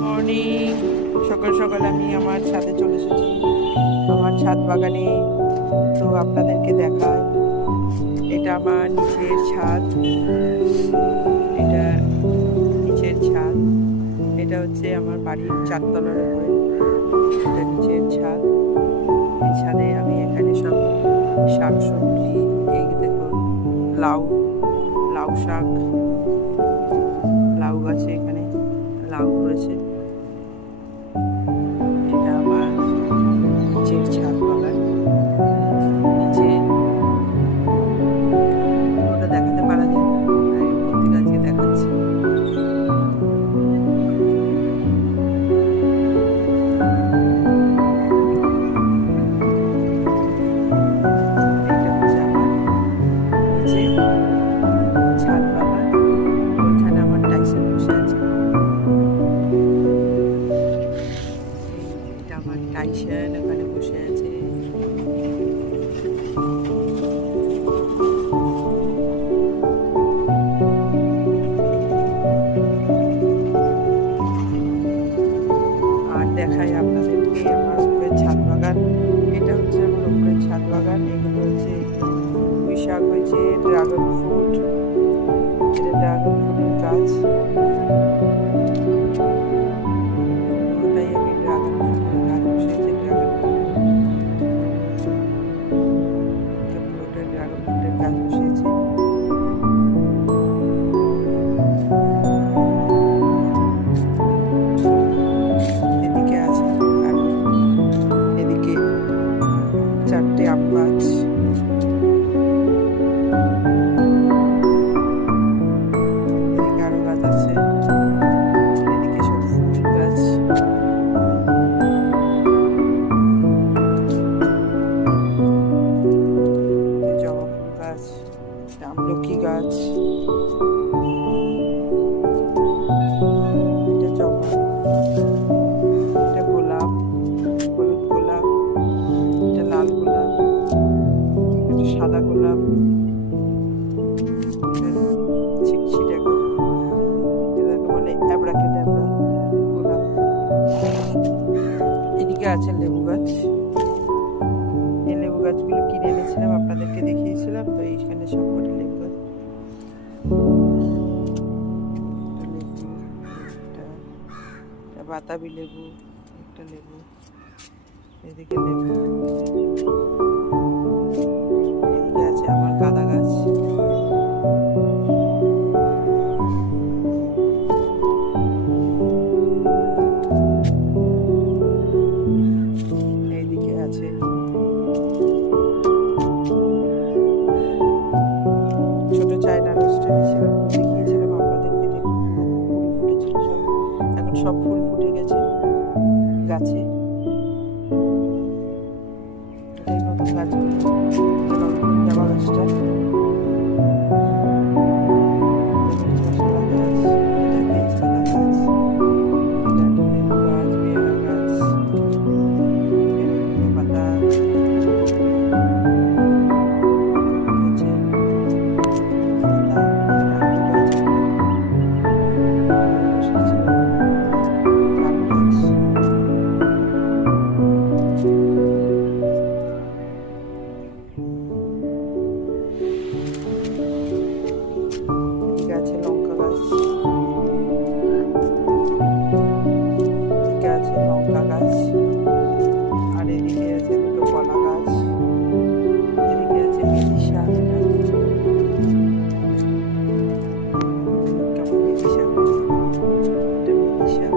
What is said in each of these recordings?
Morning. সকাল সকাল আমি আমার ছাদে চলে এসেছি, আমার ছাদ বাগানে। তো আপনাদেরকে দেখায়, এটা আমার নিচের ছাদ। এটা নিচের ছাদ, এটা হচ্ছে আমার বাড়ির 4 তলার উপরে। এটা নিচের ছাদ। এই ছাদে আমি এখানে সব শাক সবজি, এই দেখুন লাউ, লাউ শাক, লাউ গাছে এখানে লাউ ধরেছে। এটা আমার নিচের ছাদ বাগান। নিচে ওটা দেখাতে পারা যায় না, তাই উপর থেকে আজকে দেখাচ্ছি। এটা হচ্ছে আমার নিচে ছাদ বাগান। ওইখানে আমার টাইসন বসে আছে। এটা আমার টাইসন ওখানে বসে আছে। আর দেখাই আপনাদেরকে আমার উপরের ছাদ বাগান। এটা হচ্ছে আমার উপরের ছাদ বাগান। এগুলো হচ্ছে পুঁই শাক হয়েছে, ড্রাগন ফ্রুট, এটা ড্রাগন ফ্রুটের গাছ। পুরোটাই আমি ড্রাগন ফ্রুটের গাছ বসিয়েছি। পুরোটা ড্রাগন ফ্রুটের গাছ বসিয়েছি। এদিকে আছে আর এদিকে 4টে আম গাছ। এদিকে আরো গাছ আছে। এদিকে সব ফুল গাছ। জবা ফুল গাছ, আমলকি গাছ, এটা জবা, এটা গোলাপ, হলুদ গোলাপ, এটা লাল গোলাপ, এটা সাদা গোলাপ, ছিটছিটে এটাকে বলে অ্যাব্রাকেডাব্রা গোলাপ। এদিকে আছে লেবু গাছ। এই লেবু গাছগুলো কিনে এনেছিলাম, আপনাদেরকে দেখিয়েছিলাম। তো এইখানে সবকটা লেবু গাছ। একটা বাতাবি লেবু, একটা লেবু, এদিকে লেবু। এদিকে আছে আমার গাঁদা গাছ। এইদিকে আছে ছোট চায়না রোজ এনেছিলাম, দেখিয়েছিলাম আপনাদেরকে। দেখুন ফুল ফুটেছিল সব, এখন সব ফুল ফুটে গেছে গাছে। এটাই নতুন গাছগুলো। জবা গাছটা, আছে লঙ্কা গাছ, এদিকে আছে লঙ্কা গাছ, আর এদিকে আছে দুটো কলা গাছ। এদিকে আছে মেথি শাক। কেমন মেথি শাক, এটা মেথি শাক।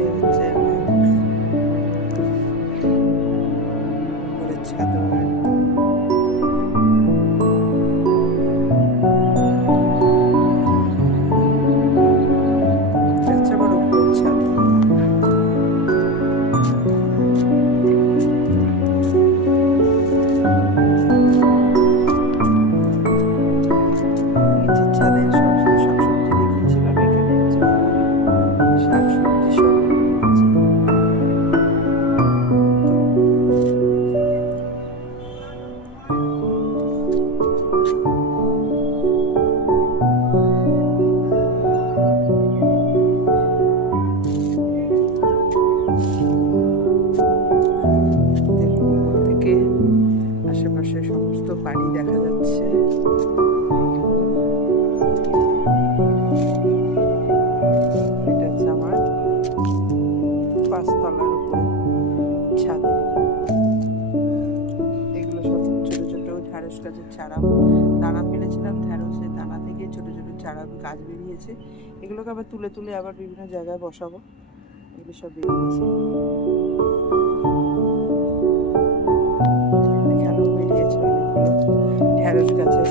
এই হচ্ছে আমার উপরের ছাদ বাগান। দানা ফেলেছিলাম, ঢ্যাঁড়সের দানা থেকে ছোটো ছোটো চারা গাছ বেরিয়েছে। এগুলোকে আবার তুলে তুলে আবার বিভিন্ন জায়গায় বসাবো। এগুলো সব বেরিয়েছে, এখানেও বেরিয়েছে অনেকগুলো ঢ্যাঁড়স গাছে।